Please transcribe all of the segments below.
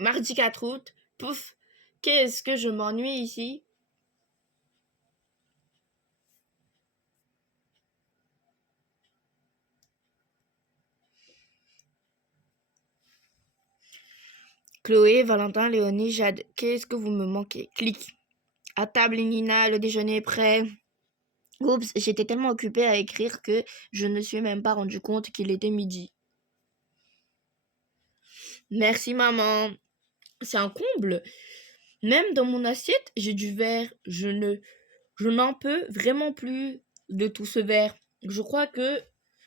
Mardi 4 août, pouf, qu'est-ce que je m'ennuie ici. Chloé, Valentin, Léonie, Jade, qu'est-ce que vous me manquez? Clic. À table, Nina, le déjeuner est prêt. Oups, j'étais tellement occupée à écrire que je ne me suis même pas rendu compte qu'il était midi. Merci maman. C'est un comble. Même dans mon assiette, j'ai du verre. Je n'en peux vraiment plus de tout ce verre. Je crois que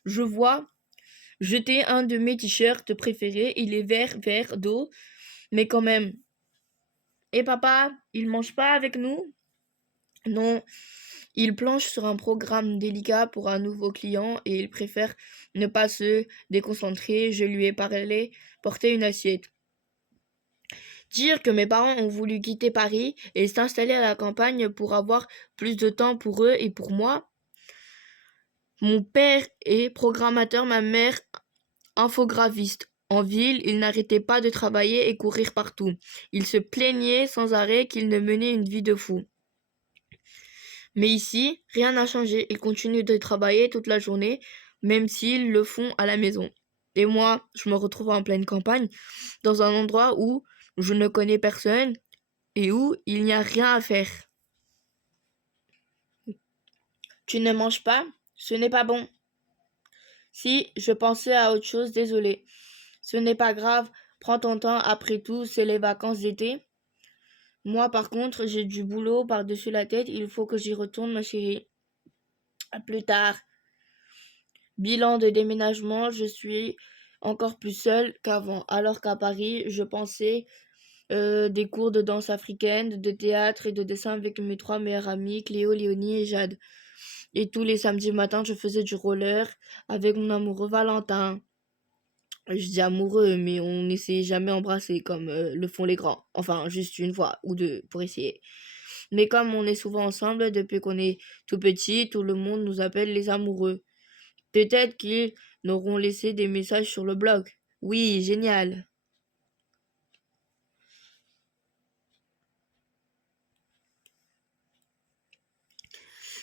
je vois jeter un de mes t-shirts préférés. Il est vert d'eau, mais quand même. Et papa, il mange pas avec nous? Non, il planche sur un programme délicat pour un nouveau client et il préfère ne pas se déconcentrer. Je lui ai parlé, porter une assiette. Dire que mes parents ont voulu quitter Paris et s'installer à la campagne pour avoir plus de temps pour eux et pour moi. Mon père est programmateur, ma mère infographiste. En ville, ils n'arrêtaient pas de travailler et courir partout. Ils se plaignaient sans arrêt qu'ils ne menaient une vie de fou. Mais ici, rien n'a changé. Ils continuent de travailler toute la journée, même s'ils le font à la maison. Et moi, je me retrouve en pleine campagne, dans un endroit où je ne connais personne et où il n'y a rien à faire. Tu ne manges pas? Ce n'est pas bon. Si, je pensais à autre chose, désolé. Ce n'est pas grave, prends ton temps, après tout, c'est les vacances d'été. Moi, par contre, j'ai du boulot par-dessus la tête, il faut que j'y retourne, ma chérie. À plus tard. Bilan de déménagement, je suis encore plus seule qu'avant, alors qu'à Paris, je pensais des cours de danse africaine, de théâtre et de dessin avec mes 3 meilleures amies, Cléo, Léonie et Jade. Et tous les samedis matins, je faisais du roller avec mon amoureux Valentin. Je dis amoureux, mais on n'essayait jamais embrasser comme le font les grands. Enfin, juste une fois ou deux pour essayer. Mais comme on est souvent ensemble depuis qu'on est tout petit, tout le monde nous appelle les amoureux. Peut-être qu'ils n'auront laissé des messages sur le blog. Oui, génial.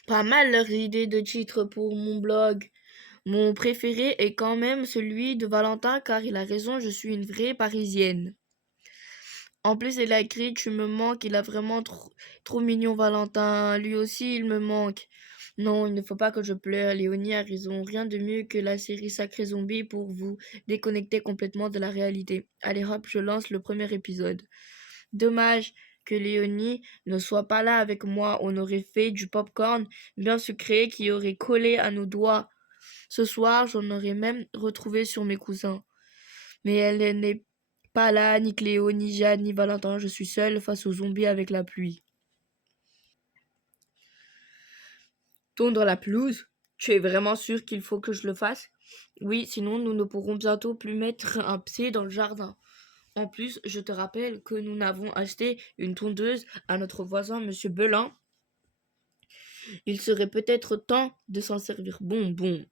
Pas mal leur idée de titre pour mon blog. Mon préféré est quand même celui de Valentin car il a raison, je suis une vraie Parisienne. En plus, il a écrit tu me manques, il a vraiment trop mignon Valentin. Lui aussi, il me manque. Non, il ne faut pas que je pleure. Léonie a raison. Rien de mieux que la série Sacré Zombie pour vous déconnecter complètement de la réalité. Allez hop, je lance le premier épisode. Dommage que Léonie ne soit pas là avec moi. On aurait fait du popcorn bien sucré qui aurait collé à nos doigts. Ce soir, j'en aurais même retrouvé sur mes cousins. Mais elle n'est pas là, ni Cléo, ni Jeanne, ni Valentin. Je suis seule face aux zombies avec la pluie. Tondre la pelouse? Tu es vraiment sûr qu'il faut que je le fasse? Oui, sinon nous ne pourrons bientôt plus mettre un pied dans le jardin. En plus, je te rappelle que nous n'avons acheté une tondeuse à notre voisin Monsieur Belin. Il serait peut-être temps de s'en servir. Bon.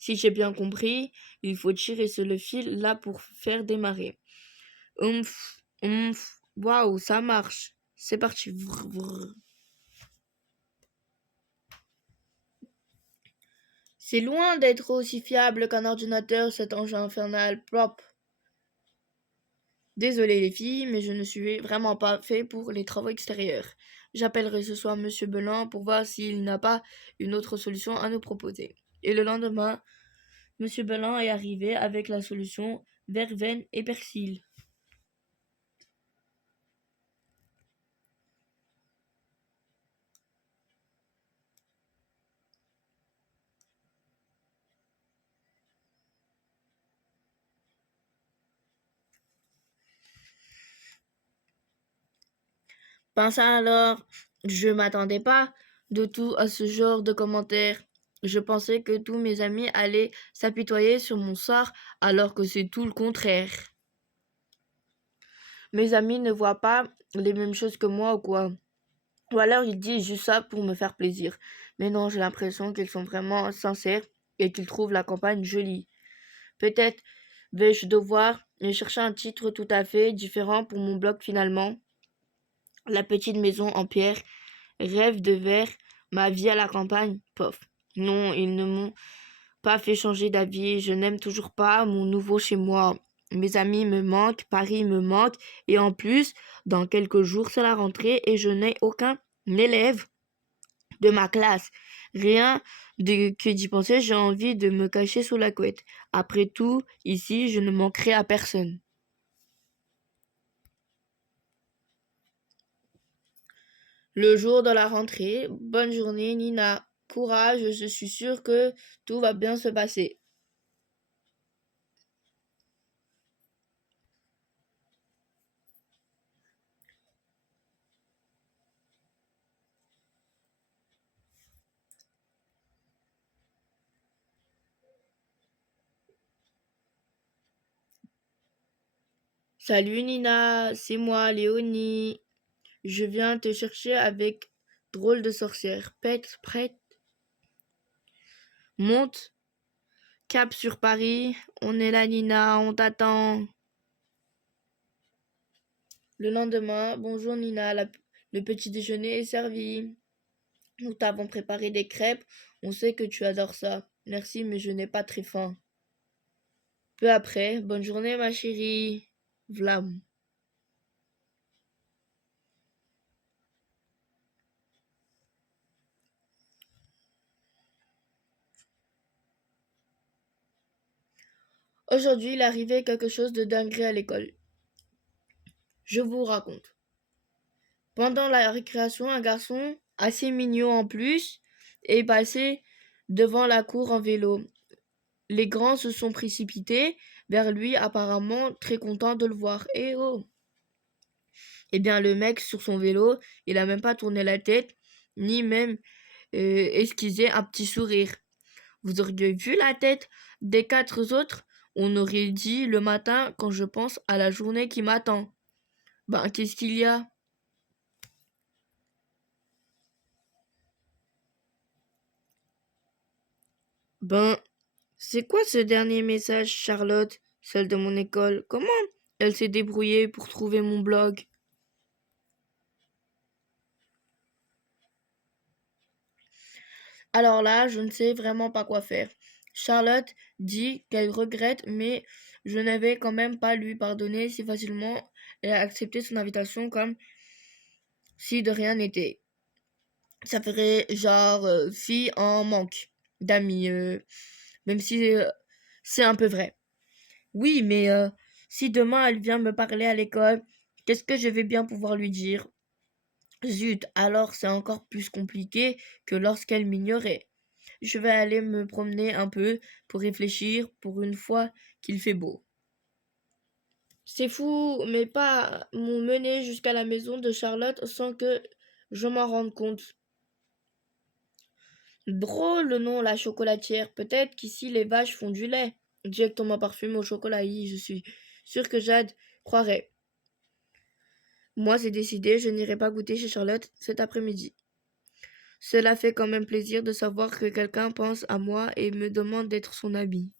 Si j'ai bien compris, il faut tirer sur le fil là pour faire démarrer. Waouh, ça marche. C'est parti. Vrr, vrr. C'est loin d'être aussi fiable qu'un ordinateur, cet engin infernal. Plop. Désolée les filles, mais je ne suis vraiment pas fait pour les travaux extérieurs. J'appellerai ce soir Monsieur Belin pour voir s'il n'a pas une autre solution à nous proposer. Et le lendemain, Monsieur Belin est arrivé avec la solution verveine et persil. Ben ça alors, je m'attendais pas de tout à ce genre de commentaires. Je pensais que tous mes amis allaient s'apitoyer sur mon sort, alors que c'est tout le contraire. Mes amis ne voient pas les mêmes choses que moi ou quoi. Ou alors ils disent juste ça pour me faire plaisir. Mais non, j'ai l'impression qu'ils sont vraiment sincères et qu'ils trouvent la campagne jolie. Peut-être vais-je devoir Je cherchais un titre tout à fait différent pour mon blog finalement. La petite maison en pierre, rêve de verre, ma vie à la campagne, pof. Non, ils ne m'ont pas fait changer d'avis, je n'aime toujours pas mon nouveau chez moi. Mes amis me manquent, Paris me manque, et en plus, dans quelques jours, c'est la rentrée et je n'ai aucun élève de ma classe. Que d'y penser, j'ai envie de me cacher sous la couette. Après tout, ici, je ne manquerai à personne. Le jour de la rentrée, bonne journée Nina, courage, je suis sûre que tout va bien se passer. Salut Nina, c'est moi Léonie. Je viens te chercher avec drôle de sorcière. Pète, prête, monte, cap sur Paris. On est là Nina, on t'attend. Le lendemain, bonjour Nina, le petit déjeuner est servi. Nous t'avons préparé des crêpes, on sait que tu adores ça. Merci, mais je n'ai pas très faim. Peu après, bonne journée ma chérie. Vlam. Aujourd'hui, il arrivait quelque chose de dingue à l'école. Je vous raconte. Pendant la récréation, un garçon, assez mignon en plus, est passé devant la cour en vélo. Les grands se sont précipités vers lui, apparemment très contents de le voir. Eh oh! Eh bien, le mec sur son vélo, il a même pas tourné la tête, ni même esquissé un petit sourire. Vous auriez vu la tête des quatre autres? On aurait dit le matin quand je pense à la journée qui m'attend. Ben, qu'est-ce qu'il y a? Ben, c'est quoi ce dernier message, Charlotte, celle de mon école? Comment elle s'est débrouillée pour trouver mon blog? Alors là, je ne sais vraiment pas quoi faire. Charlotte dit qu'elle regrette, mais je n'avais quand même pas lui pardonner si facilement. Elle a accepté son invitation comme si de rien n'était. Ça ferait genre fille en manque d'amis, même si c'est un peu vrai. Oui, mais si demain elle vient me parler à l'école, qu'est-ce que je vais bien pouvoir lui dire? Zut, alors c'est encore plus compliqué que lorsqu'elle m'ignorait. Je vais aller me promener un peu pour réfléchir pour une fois qu'il fait beau. C'est fou, mes pas m'ont mené jusqu'à la maison de Charlotte sans que je m'en rende compte. Drôle le nom, la chocolatière. Peut-être qu'ici les vaches font du lait. Directement parfumé au chocolat, oui, je suis sûre que Jade croirait. Moi, c'est décidé, je n'irai pas goûter chez Charlotte cet après-midi. Cela fait quand même plaisir de savoir que quelqu'un pense à moi et me demande d'être son ami.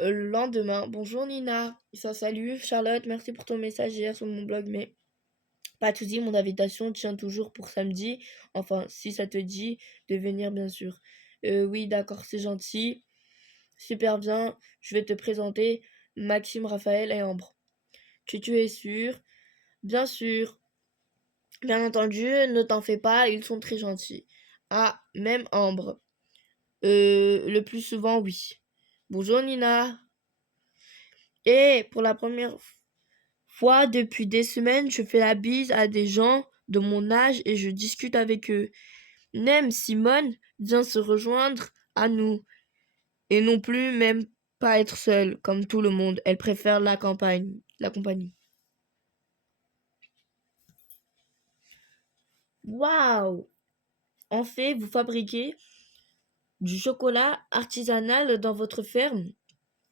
Le lendemain, bonjour Nina. Ça salut Charlotte, merci pour ton message hier sur mon blog, mais pas de soucis, mon invitation tient toujours pour samedi. Enfin, si ça te dit de venir, bien sûr. Oui, d'accord, c'est gentil. Super bien, je vais te présenter Maxime, Raphaël et Ambre. Que tu es sûr? Bien sûr. Bien entendu, ne t'en fais pas, ils sont très gentils. Ah, même Ambre. Le plus souvent, oui. Bonjour Nina. Et pour la première fois depuis des semaines, je fais la bise à des gens de mon âge et je discute avec eux. Nem Simone vient se rejoindre à nous. Et non plus même pas être seule, comme tout le monde. Elle préfère la campagne, la compagnie. Waouh! En fait, vous fabriquez du chocolat artisanal dans votre ferme?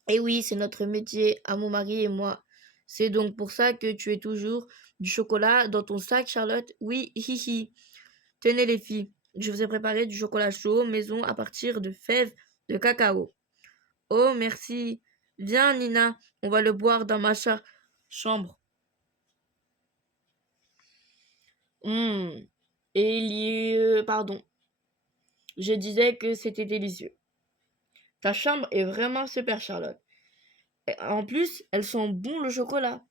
Eh oui, c'est notre métier, à mon mari et moi. C'est donc pour ça que tu es toujours du chocolat dans ton sac, Charlotte? Oui, hihi. Tenez les filles, je vous ai préparé du chocolat chaud maison à partir de fèves de cacao. Oh, merci. Viens, Nina, on va le boire dans ma chambre. Hum. Et pardon, je disais que c'était délicieux. Ta chambre est vraiment super, Charlotte. Et en plus, elle sent bon le chocolat.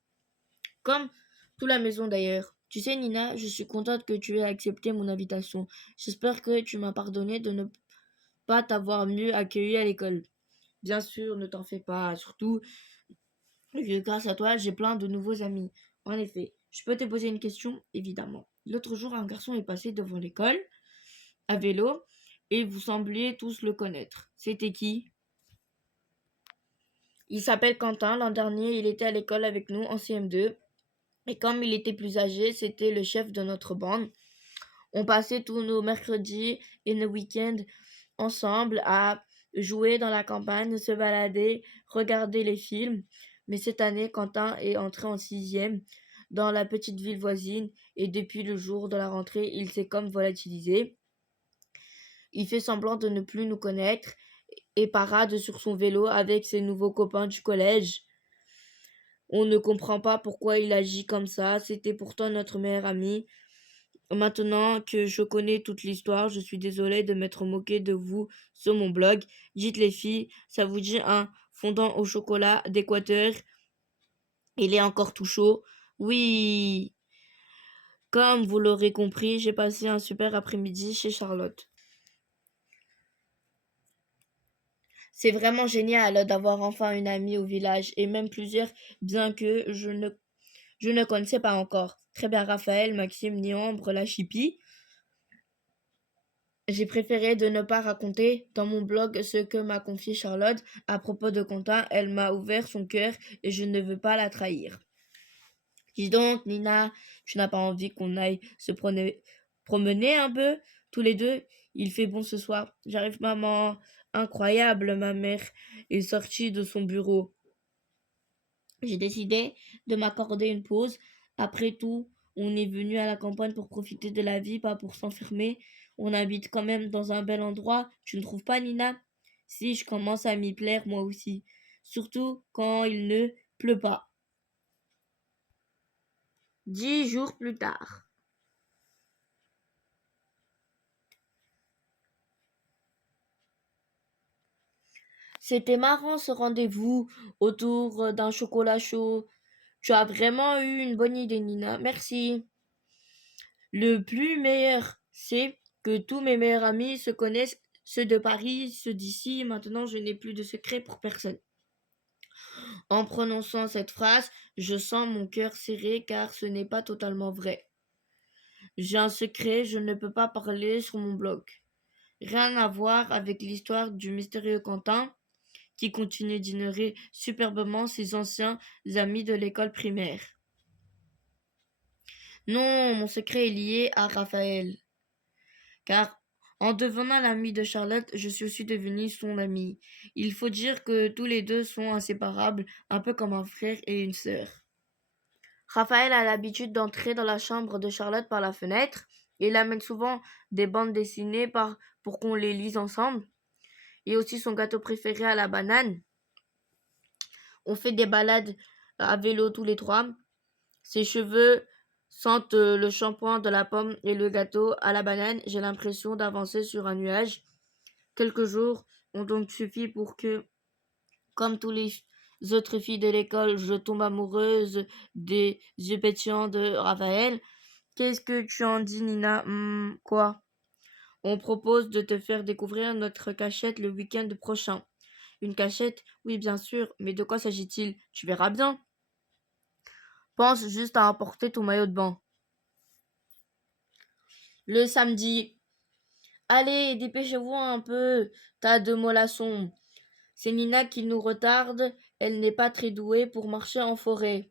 Comme toute la maison d'ailleurs. Tu sais, Nina, je suis contente que tu aies accepté mon invitation. J'espère que tu m'as pardonné de ne pas t'avoir mieux accueilli à l'école. Bien sûr, ne t'en fais pas. Surtout, grâce à toi, j'ai plein de nouveaux amis. En effet, je peux te poser une question, évidemment. L'autre jour, un garçon est passé devant l'école, à vélo, et vous sembliez tous le connaître. C'était qui? Il s'appelle Quentin. L'an dernier, il était à l'école avec nous en CM2. Et comme il était plus âgé, c'était le chef de notre bande. On passait tous nos mercredis et nos week-ends ensemble à jouer dans la campagne, se balader, regarder les films. Mais cette année, Quentin est entré en sixième dans la petite ville voisine et depuis le jour de la rentrée, il s'est comme volatilisé. Il fait semblant de ne plus nous connaître et parade sur son vélo avec ses nouveaux copains du collège. On ne comprend pas pourquoi il agit comme ça. C'était pourtant notre meilleur ami. Maintenant que je connais toute l'histoire, je suis désolée de m'être moquée de vous sur mon blog. Dites les filles, ça vous dit un fondant au chocolat d'Équateur? Il est encore tout chaud. Oui, comme vous l'aurez compris, j'ai passé un super après-midi chez Charlotte. C'est vraiment génial d'avoir enfin une amie au village et même plusieurs, bien que je ne connaissais pas encore. Très bien, Raphaël, Maxime, Niambre, la chipie. J'ai préféré de ne pas raconter dans mon blog ce que m'a confié Charlotte à propos de Quentin. Elle m'a ouvert son cœur et je ne veux pas la trahir. Dis donc, Nina, tu n'as pas envie qu'on aille se promener un peu, tous les deux? Il fait bon ce soir. J'arrive, maman. Incroyable, ma mère est sortie de son bureau. J'ai décidé de m'accorder une pause. Après tout, on est venu à la campagne pour profiter de la vie, pas pour s'enfermer. On habite quand même dans un bel endroit, tu ne trouves pas, Nina? Si, je commence à m'y plaire moi aussi. Surtout quand il ne pleut pas. 10 jours plus tard. C'était marrant ce rendez-vous autour d'un chocolat chaud. Tu as vraiment eu une bonne idée, Nina. Merci. Le plus meilleur, c'est que tous mes meilleurs amis se connaissent, ceux de Paris, ceux d'ici. Maintenant, je n'ai plus de secret pour personne. En prononçant cette phrase, je sens mon cœur serré car ce n'est pas totalement vrai. J'ai un secret, je ne peux pas parler sur mon blog. Rien à voir avec l'histoire du mystérieux Quentin qui continue d'ignorer superbement ses anciens amis de l'école primaire. Non, mon secret est lié à Raphaël. Car en devenant l'ami de Charlotte, je suis aussi devenue son amie. Il faut dire que tous les deux sont inséparables, un peu comme un frère et une sœur. Raphaël a l'habitude d'entrer dans la chambre de Charlotte par la fenêtre. Et il amène souvent des bandes dessinées pour qu'on les lise ensemble. Et aussi son gâteau préféré à la banane. On fait des balades à vélo tous les trois. Ses cheveux sentent le shampoing de la pomme et le gâteau à la banane. J'ai l'impression d'avancer sur un nuage. Quelques jours ont donc suffi pour que, comme tous les autres filles de l'école, je tombe amoureuse des yeux pétillants de Raphaël. Qu'est-ce que tu en dis, Nina? Quoi? On propose de te faire découvrir notre cachette le week-end prochain. Une cachette? Oui, bien sûr, mais de quoi s'agit-il? Tu verras bien. Pense juste à emporter ton maillot de bain. Le samedi. Allez, dépêchez-vous un peu, tas de mollassons. C'est Nina qui nous retarde, elle n'est pas très douée pour marcher en forêt.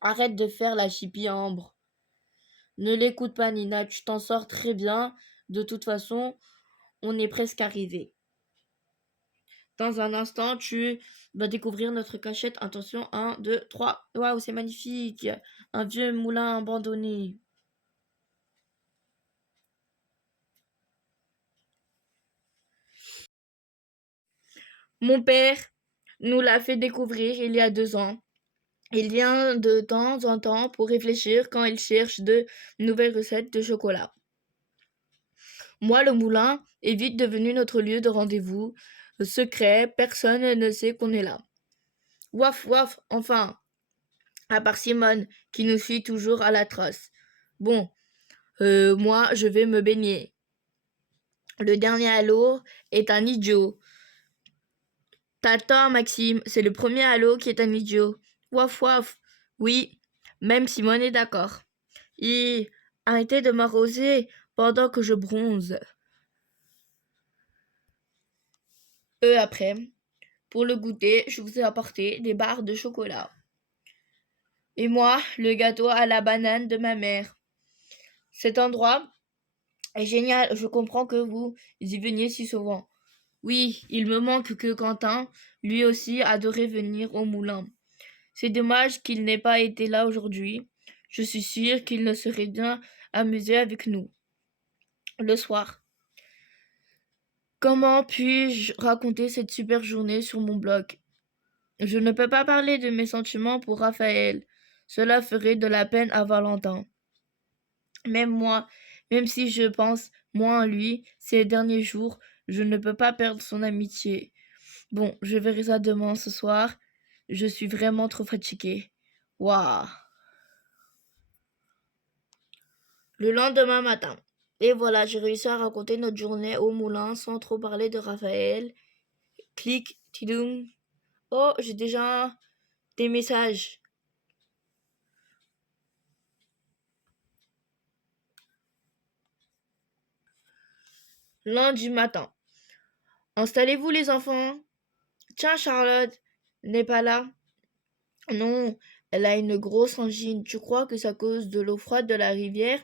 Arrête de faire la chipie Ambre. Ne l'écoute pas, Nina, tu t'en sors très bien. De toute façon, on est presque arrivé. Dans un instant, tu vas découvrir notre cachette. Attention, 1, 2, 3. Waouh, c'est magnifique. Un vieux moulin abandonné. Mon père nous l'a fait découvrir il y a 2 ans. Il vient de temps en temps pour réfléchir quand il cherche de nouvelles recettes de chocolat. Moi, le moulin est vite devenu notre lieu de rendez-vous secret, personne ne sait qu'on est là. Waf waf, enfin, à part Simone, qui nous suit toujours à la trace. Bon, moi, je vais me baigner. Le dernier halo est un idiot. T'attends, Maxime, c'est le premier halo qui est un idiot. Waf waf. Oui, même Simone est d'accord. Arrêtez de m'arroser pendant que je bronze. Peu après, pour le goûter, je vous ai apporté des barres de chocolat. Et moi, le gâteau à la banane de ma mère. Cet endroit est génial, je comprends que vous y veniez si souvent. Oui, il me manque que Quentin, lui aussi, adorait venir au moulin. C'est dommage qu'il n'ait pas été là aujourd'hui. Je suis sûre qu'il ne serait bien amusé avec nous. Le soir. Comment puis-je raconter cette super journée sur mon blog? Je ne peux pas parler de mes sentiments pour Raphaël. Cela ferait de la peine à Valentin. Même moi, même si je pense moins à lui ces derniers jours, je ne peux pas perdre son amitié. Bon, je verrai ça demain ce soir. Je suis vraiment trop fatiguée. Waouh. Le lendemain matin. Et voilà, j'ai réussi à raconter notre journée au moulin sans trop parler de Raphaël. Clic, tidoum. Oh, j'ai déjà des messages. Lundi matin. Installez-vous les enfants. Tiens, Charlotte n'est pas là. Non, elle a une grosse angine. Tu crois que c'est à cause de l'eau froide de la rivière?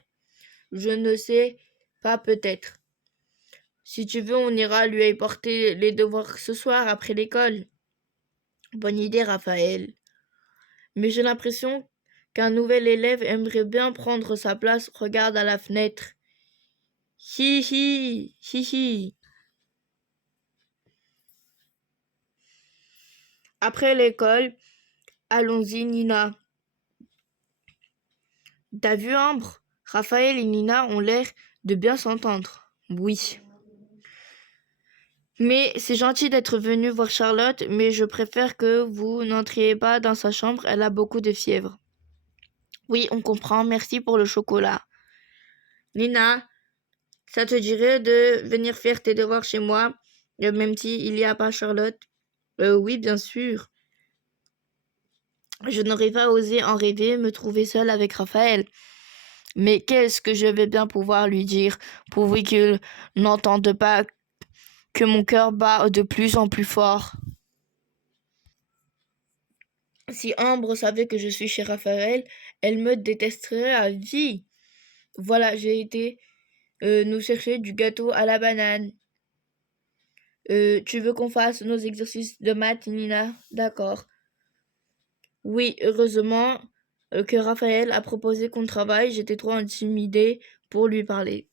Je ne sais pas, peut-être. Si tu veux, on ira lui apporter les devoirs ce soir après l'école. Bonne idée, Raphaël. Mais j'ai l'impression qu'un nouvel élève aimerait bien prendre sa place. Regarde à la fenêtre. Hi hi, hi hi. Après l'école, allons-y, Nina. T'as vu Ambre? Raphaël et Nina ont l'air de bien s'entendre. Oui. Mais c'est gentil d'être venu voir Charlotte, mais je préfère que vous n'entriez pas dans sa chambre, elle a beaucoup de fièvre. Oui, on comprend, merci pour le chocolat. Nina, ça te dirait de venir faire tes devoirs chez moi, même s'il n'y a pas Charlotte? Oui, bien sûr. Je n'aurais pas osé en rêver me trouver seule avec Raphaël. Mais qu'est-ce que je vais bien pouvoir lui dire, pourvu qu'il n'entende pas que mon cœur bat de plus en plus fort. Si Ambre savait que je suis chez Raphaël, elle me détesterait à vie. Voilà, j'ai été nous chercher du gâteau à la banane. Tu veux qu'on fasse nos exercices de maths, Nina? D'accord. Oui, heureusement que Raphaël a proposé qu'on travaille, j'étais trop intimidée pour lui parler.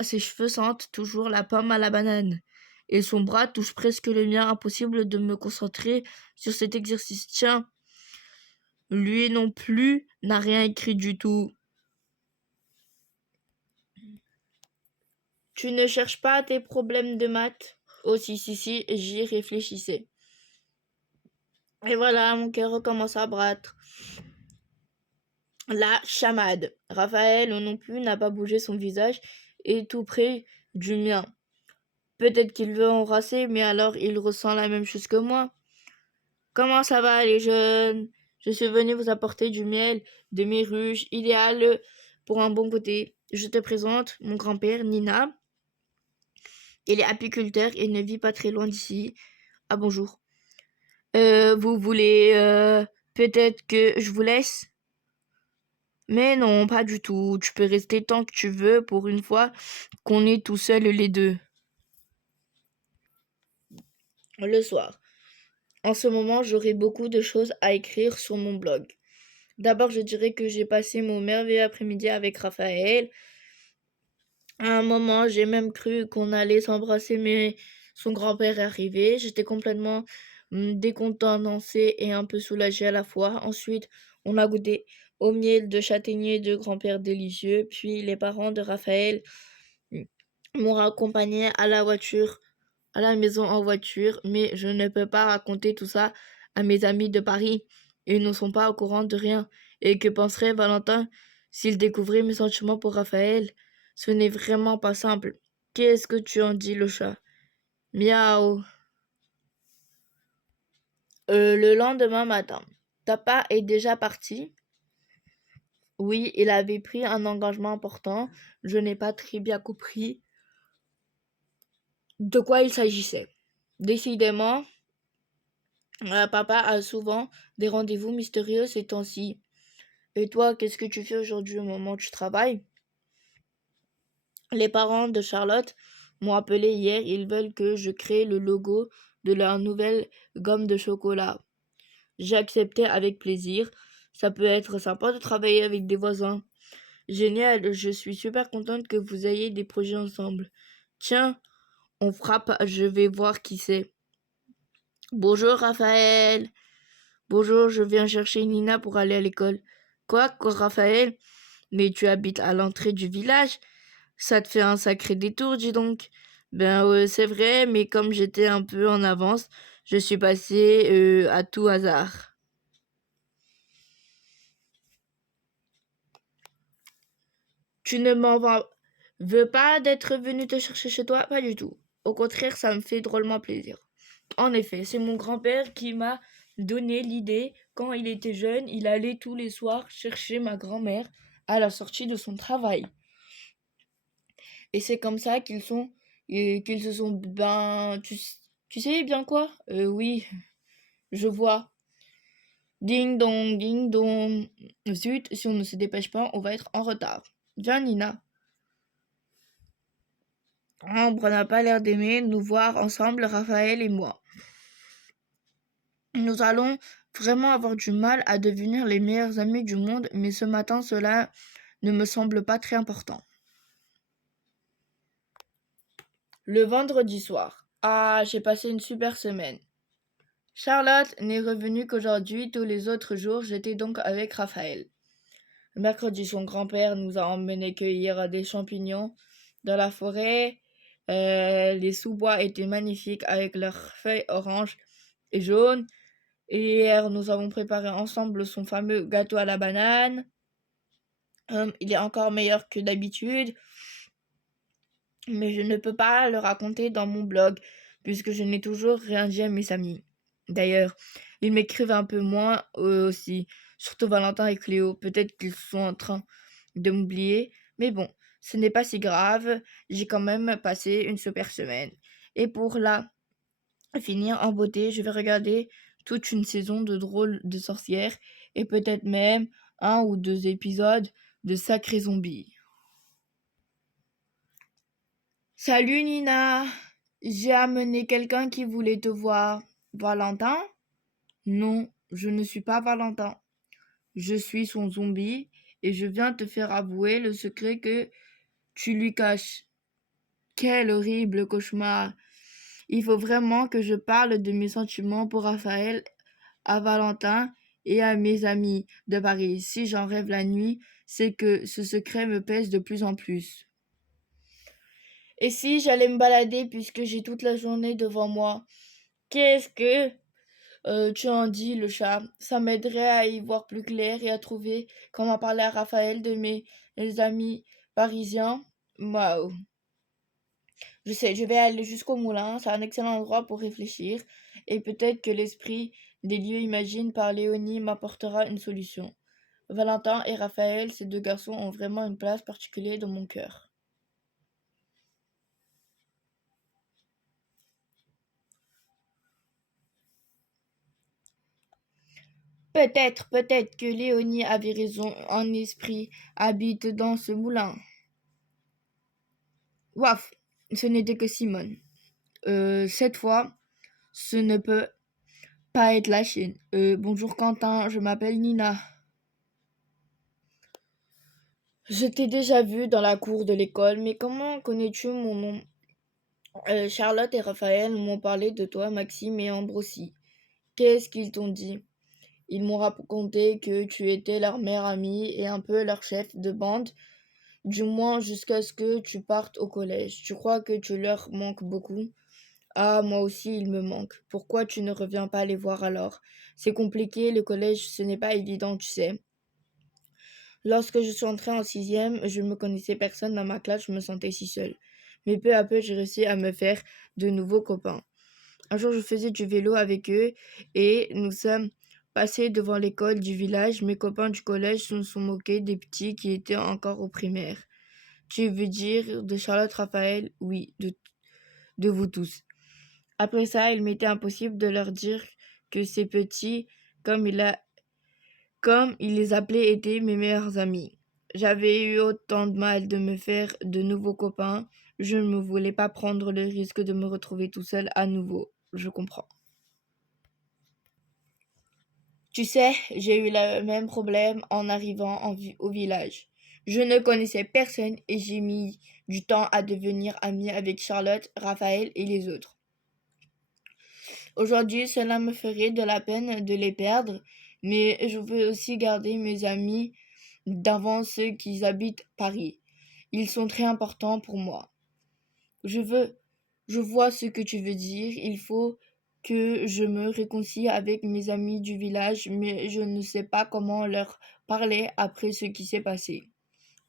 Ses cheveux sentent toujours la pomme à la banane. Et son bras touche presque le mien, impossible de me concentrer sur cet exercice. Tiens, lui non plus n'a rien écrit du tout. Tu ne cherches pas tes problèmes de maths? Oh si, j'y réfléchissais. Et voilà, mon cœur recommence à battre. La chamade. Raphaël non plus n'a pas bougé son visage et tout près du mien. Peut-être qu'il veut embrasser, mais alors il ressent la même chose que moi. Comment ça va, les jeunes? Je suis venue vous apporter du miel de mes ruches, idéal pour un bon côté. Je te présente mon grand-père, Nina. Il est apiculteur et ne vit pas très loin d'ici. Ah, bonjour. Vous voulez peut-être que je vous laisse? Mais non, pas du tout. Tu peux rester tant que tu veux pour une fois qu'on est tout seuls les deux. Le soir. En ce moment, j'aurai beaucoup de choses à écrire sur mon blog. D'abord, je dirais que j'ai passé mon merveilleux après-midi avec Raphaël. À un moment, j'ai même cru qu'on allait s'embrasser, mais son grand-père est arrivé. J'étais complètement décontenancé et un peu soulagé à la fois. Ensuite, on a goûté au miel de châtaignier de grand-père délicieux, puis les parents de Raphaël mm, m'ont raccompagné à la maison en voiture, mais je ne peux pas raconter tout ça à mes amis de Paris. Ils ne sont pas au courant de rien. Et que penserait Valentin s'il découvrait mes sentiments pour Raphaël? Ce n'est vraiment pas simple. Qu'est-ce que tu en dis, le chat? Miaou. Le lendemain matin, papa est déjà parti. Oui, il avait pris un engagement important. Je n'ai pas très bien compris de quoi il s'agissait. Décidément, papa a souvent des rendez-vous mystérieux ces temps-ci. Et toi, qu'est-ce que tu fais aujourd'hui au moment où tu travailles? Les parents de Charlotte m'ont appelé hier. Ils veulent que je crée le logo de leur nouvelle gomme de chocolat. J'ai accepté avec plaisir. Ça peut être sympa de travailler avec des voisins. Génial, je suis super contente que vous ayez des projets ensemble. Tiens, on frappe, je vais voir qui c'est. Bonjour Raphaël. Bonjour, je viens chercher Nina pour aller à l'école. Quoi, Raphaël? Mais tu habites à l'entrée du village? Ça te fait un sacré détour, dis donc. Ben c'est vrai, mais comme j'étais un peu en avance, je suis passée à tout hasard. Tu ne veux pas d'être venu te chercher chez toi? Pas du tout. Au contraire, ça me fait drôlement plaisir. En effet, c'est mon grand-père qui m'a donné l'idée. Quand il était jeune, il allait tous les soirs chercher ma grand-mère à la sortie de son travail. Et c'est comme ça qu'ils se sont, tu sais bien quoi? Oui, je vois. Ding dong. Zut, si on ne se dépêche pas, on va être en retard. Viens, Nina. Ambre n'a pas l'air d'aimer nous voir ensemble, Raphaël et moi. Nous allons vraiment avoir du mal à devenir les meilleurs amis du monde, mais ce matin, cela ne me semble pas très important. Le vendredi soir. Ah, j'ai passé une super semaine. Charlotte n'est revenue qu'aujourd'hui. Tous les autres jours, j'étais donc avec Raphaël. Le mercredi, son grand-père nous a emmenés cueillir des champignons dans la forêt. Les sous-bois étaient magnifiques avec leurs feuilles oranges et jaunes. Et hier, nous avons préparé ensemble son fameux gâteau à la banane. Il est encore meilleur que d'habitude, mais je ne peux pas le raconter dans mon blog, puisque je n'ai toujours rien dit à mes amis. D'ailleurs, ils m'écrivent un peu moins eux aussi, surtout Valentin et Cléo. Peut-être qu'ils sont en train de m'oublier, mais bon, ce n'est pas si grave. J'ai quand même passé une super semaine. Et pour la finir en beauté, je vais regarder toute une saison de Drôles de sorcières et peut-être même un ou deux épisodes de Sacrés Zombies. Salut Nina, j'ai amené quelqu'un qui voulait te voir. Valentin? Non, je ne suis pas Valentin. Je suis son zombie et je viens te faire avouer le secret que tu lui caches. Quel horrible cauchemar! Il faut vraiment que je parle de mes sentiments pour Raphaël à Valentin et à mes amis de Paris. Si j'en rêve la nuit, c'est que ce secret me pèse de plus en plus. Et si j'allais me balader puisque j'ai toute la journée devant moi? Qu'est-ce que tu en dis, le chat? Ça m'aiderait à y voir plus clair et à trouver comment parler à Raphaël de mes amis parisiens. Waouh! Je sais, je vais aller jusqu'au moulin, c'est un excellent endroit pour réfléchir, et peut-être que l'esprit des lieux imagines par Léonie m'apportera une solution. Valentin et Raphaël, ces deux garçons, ont vraiment une place particulière dans mon cœur. Peut-être que Léonie avait raison, un esprit habite dans ce moulin. Waf, ce n'était que Simone. Cette fois, ce ne peut pas être la chienne. Bonjour Quentin, je m'appelle Nina. Je t'ai déjà vu dans la cour de l'école, mais comment connais-tu mon nom? Charlotte et Raphaël m'ont parlé de toi, Maxime et Ambrosie. Qu'est-ce qu'ils t'ont dit? Ils m'ont raconté que tu étais leur meilleur ami et un peu leur chef de bande, du moins jusqu'à ce que tu partes au collège. Tu crois que tu leur manques beaucoup? Ah, moi aussi, ils me manquent. Pourquoi tu ne reviens pas les voir alors? C'est compliqué, le collège, ce n'est pas évident, tu sais. Lorsque je suis entrée en sixième, je ne me connaissais personne dans ma classe, je me sentais si seule. Mais peu à peu, j'ai réussi à me faire de nouveaux copains. Un jour, je faisais du vélo avec eux et nous sommes passés devant l'école du village. Mes copains du collège se sont moqués des petits qui étaient encore au primaire. Tu veux dire de Charlotte Raphaël? Oui, de vous tous. Après ça, il m'était impossible de leur dire que ces petits, comme il les appelait, étaient mes meilleurs amis. J'avais eu autant de mal de me faire de nouveaux copains. Je ne me voulais pas prendre le risque de me retrouver tout seul à nouveau. Je comprends. Tu sais, j'ai eu le même problème en arrivant au village. Je ne connaissais personne et j'ai mis du temps à devenir amie avec Charlotte, Raphaël et les autres. Aujourd'hui, cela me ferait de la peine de les perdre, mais je veux aussi garder mes amis d'avant ceux qui habitent Paris. Ils sont très importants pour moi. Je veux, je vois ce que tu veux dire. Il faut que je me réconcilie avec mes amis du village, mais je ne sais pas comment leur parler après ce qui s'est passé.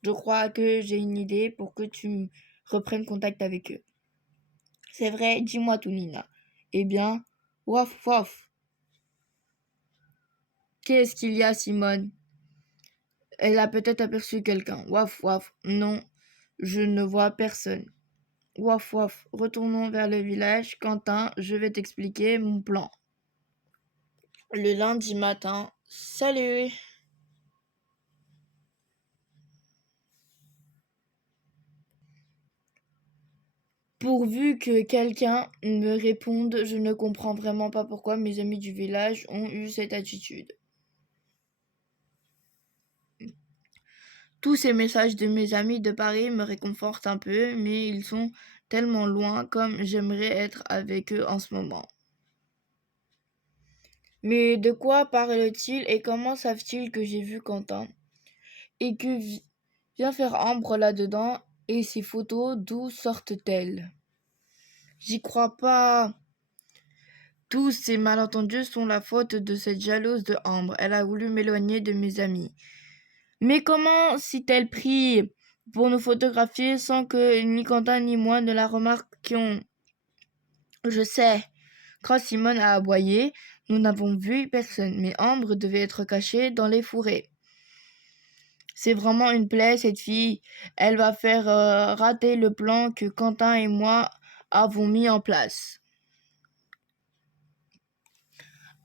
Je crois que j'ai une idée pour que tu reprennes contact avec eux. C'est vrai, dis-moi tout, Nina. Eh bien, waf waf. Qu'est-ce qu'il y a, Simone? Elle a peut-être aperçu quelqu'un. Waf waf. Non, je ne vois personne. Waf waf. Retournons vers le village. Quentin, je vais t'expliquer mon plan. Le lundi matin. Salut! Pourvu que quelqu'un me réponde, je ne comprends vraiment pas pourquoi mes amis du village ont eu cette attitude. Tous ces messages de mes amis de Paris me réconfortent un peu, mais ils sont tellement loin comme j'aimerais être avec eux en ce moment. Mais de quoi parlent-ils et comment savent-ils que j'ai vu Quentin? Et que vient faire Ambre là-dedans? Et ces photos, d'où sortent-elles? J'y crois pas. Tous ces malentendus sont la faute de cette jalouse de Ambre. Elle a voulu m'éloigner de mes amis. Mais comment s'est-elle pris pour nous photographier sans que ni Quentin ni moi ne la remarquions? Je sais. Quand Simone a aboyé, nous n'avons vu personne, mais Ambre devait être cachée dans les fourrés. C'est vraiment une plaie, cette fille. Elle va faire rater le plan que Quentin et moi avons mis en place.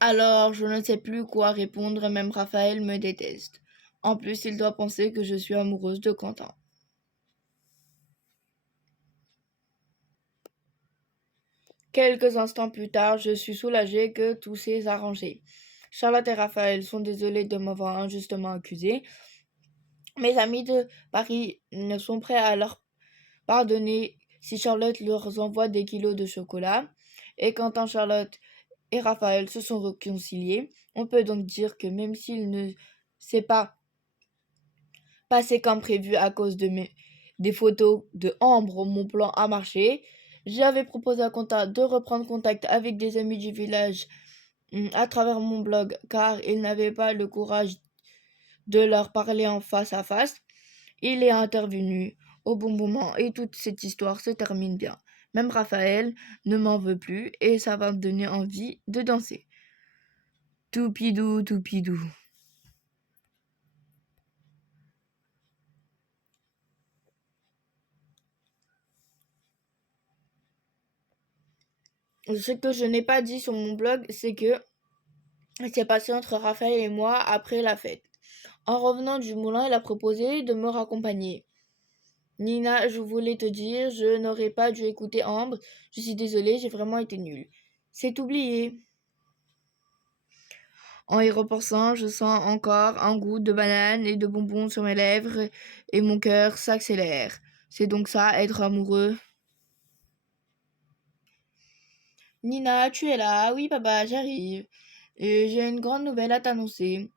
Alors, je ne sais plus quoi répondre, même Raphaël me déteste. En plus, il doit penser que je suis amoureuse de Quentin. Quelques instants plus tard, je suis soulagée que tout s'est arrangé. Charlotte et Raphaël sont désolés de m'avoir injustement accusée. Mes amis de Paris ne sont prêts à leur pardonner si Charlotte leur envoie des kilos de chocolat. Et quand Charlotte et Raphaël se sont réconciliés, on peut donc dire que même s'il ne s'est pas passé comme prévu à cause des photos de Ambre, mon plan a marché. J'avais proposé à Quentin de reprendre contact avec des amis du village à travers mon blog car il n'avait pas le courage de leur parler en face à face. Il est intervenu au bon moment et toute cette histoire se termine bien. Même Raphaël ne m'en veut plus et ça va me donner envie de danser. Toupidou, toupidou. Ce que je n'ai pas dit sur mon blog, c'est que s'est passé entre Raphaël et moi après la fête. En revenant du moulin, il a proposé de me raccompagner. Nina, je voulais te dire, je n'aurais pas dû écouter Ambre. Je suis désolée, j'ai vraiment été nulle. C'est oublié. En y repensant, je sens encore un goût de banane et de bonbons sur mes lèvres et mon cœur s'accélère. C'est donc ça, être amoureux. Nina, tu es là? Oui, papa, j'arrive. Et j'ai une grande nouvelle à t'annoncer.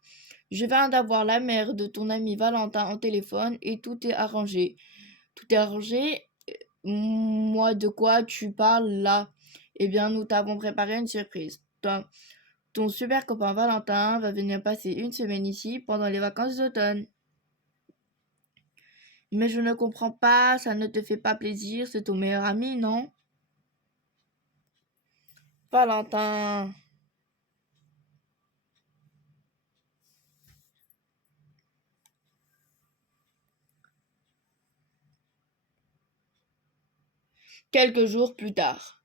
Je viens d'avoir la mère de ton ami Valentin au téléphone et tout est arrangé. Tout est arrangé? Moi, de quoi tu parles là? Eh bien, nous t'avons préparé une surprise. Ton super copain Valentin va venir passer une semaine ici pendant les vacances d'automne. Mais je ne comprends pas, ça ne te fait pas plaisir, c'est ton meilleur ami, non? Valentin. Quelques jours plus tard.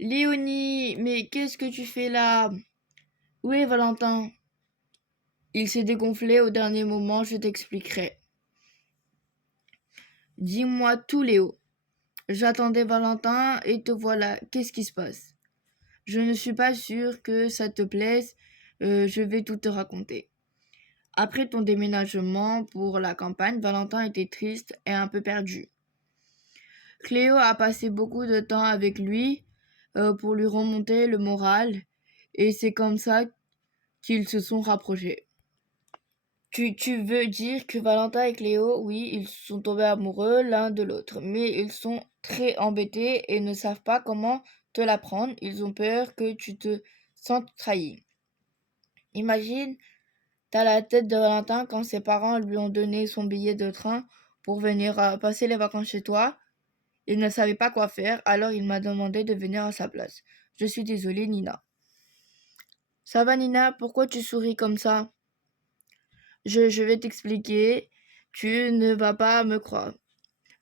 Léonie, mais qu'est-ce que tu fais là? Où est Valentin? Il s'est dégonflé au dernier moment, je t'expliquerai. Dis-moi tout, Léo. J'attendais Valentin et te voilà. Qu'est-ce qui se passe? Je ne suis pas sûre que ça te plaise. Je vais tout te raconter. Après ton déménagement pour la campagne, Valentin était triste et un peu perdu. Cléo a passé beaucoup de temps avec lui pour lui remonter le moral et c'est comme ça qu'ils se sont rapprochés. Tu veux dire que Valentin et Cléo, oui, ils sont tombés amoureux l'un de l'autre, mais ils sont très embêtés et ne savent pas comment te l'apprendre. Ils ont peur que tu te sentes trahi. Imagine, t'as la tête de Valentin quand ses parents lui ont donné son billet de train pour venir passer les vacances chez toi. Il ne savait pas quoi faire, alors il m'a demandé de venir à sa place. Je suis désolée, Nina. Ça va, Nina? Pourquoi tu souris comme ça? Je vais t'expliquer. Tu ne vas pas me croire.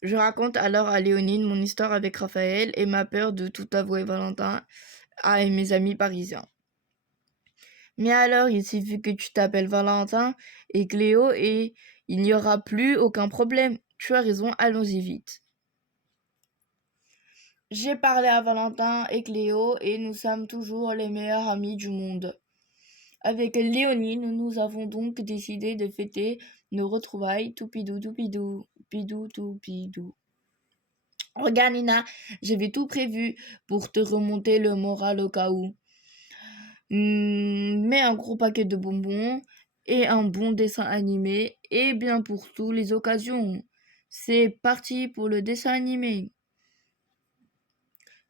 Je raconte alors à Léonine mon histoire avec Raphaël et ma peur de tout avouer Valentin à mes amis parisiens. Mais alors, il suffit que tu t'appelles Valentin et Cléo et il n'y aura plus aucun problème. Tu as raison, allons-y vite. J'ai parlé à Valentin et Cléo et nous sommes toujours les meilleurs amis du monde. Avec Léonie, nous avons donc décidé de fêter nos retrouvailles toupidou toupidou, pidou toupidou. Regarde Nina, j'avais tout prévu pour te remonter le moral au cas où. Mets un gros paquet de bonbons et un bon dessin animé et bien pour toutes les occasions. C'est parti pour le dessin animé.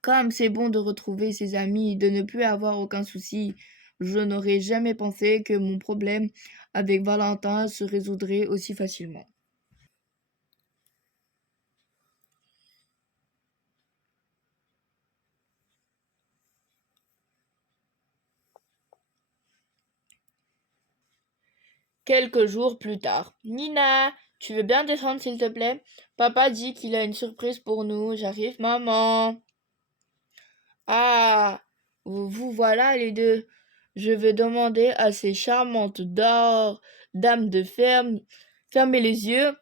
Comme c'est bon de retrouver ses amis, de ne plus avoir aucun souci, je n'aurais jamais pensé que mon problème avec Valentin se résoudrait aussi facilement. Quelques jours plus tard. Nina, tu veux bien descendre s'il te plaît? Papa dit qu'il a une surprise pour nous. J'arrive, maman. Ah, vous voilà les deux. Je vais demander à ces charmantes dames de fermer les yeux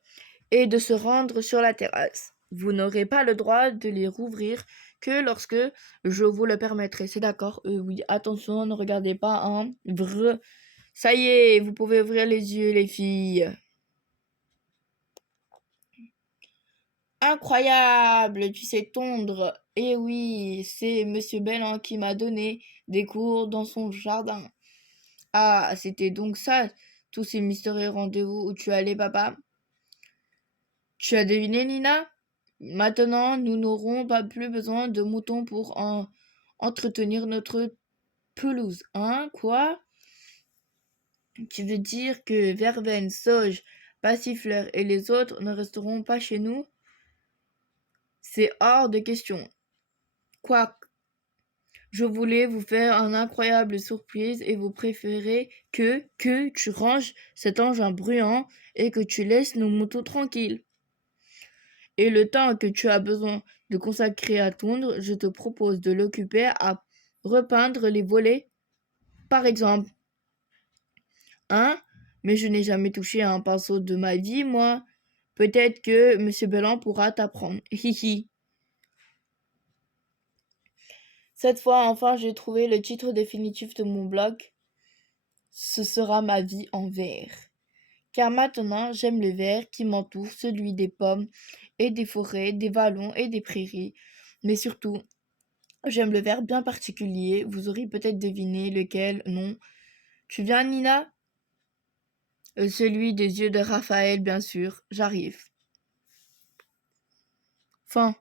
et de se rendre sur la terrasse. Vous n'aurez pas le droit de les rouvrir que lorsque je vous le permettrai. C'est d'accord? Oui, attention, ne regardez pas, hein. Ça y est, vous pouvez ouvrir les yeux, les filles. Incroyable, tu sais tondre. Eh oui, c'est Monsieur Bellin qui m'a donné des cours dans son jardin. Ah, c'était donc ça, tous ces mystérieux rendez-vous où tu allais, papa? Tu as deviné, Nina? Maintenant, nous n'aurons pas plus besoin de moutons pour entretenir notre pelouse, hein? Quoi? Tu veux dire que Verveine, Sauge, Passifleur et les autres ne resteront pas chez nous? C'est hors de question. Quoi? Je voulais vous faire une incroyable surprise et vous préférez que tu ranges cet engin bruyant et que tu laisses nos moutons tranquilles. Et le temps que tu as besoin de consacrer à tondre, je te propose de l'occuper à repeindre les volets, par exemple. Hein? Mais je n'ai jamais touché à un pinceau de ma vie, moi. Peut-être que Monsieur Bellan pourra t'apprendre. Hihi. Cette fois, enfin, j'ai trouvé le titre définitif de mon blog. Ce sera ma vie en vert. Car maintenant, j'aime le vert qui m'entoure, celui des pommes et des forêts, des vallons et des prairies. Mais surtout, J'aime le verbe bien particulier. Vous aurez peut-être deviné lequel, non. Tu viens, Nina? Celui des yeux de Raphaël, bien sûr. J'arrive. Fin.